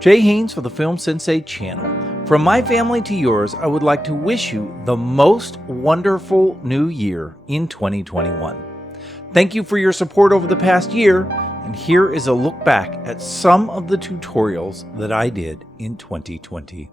Jay Haynes for the Film Sensei channel. From my family to yours, I would like to wish you the most wonderful new year in 2021. Thank you for your support over the past year, and here is a look back at some of the tutorials that I did in 2020.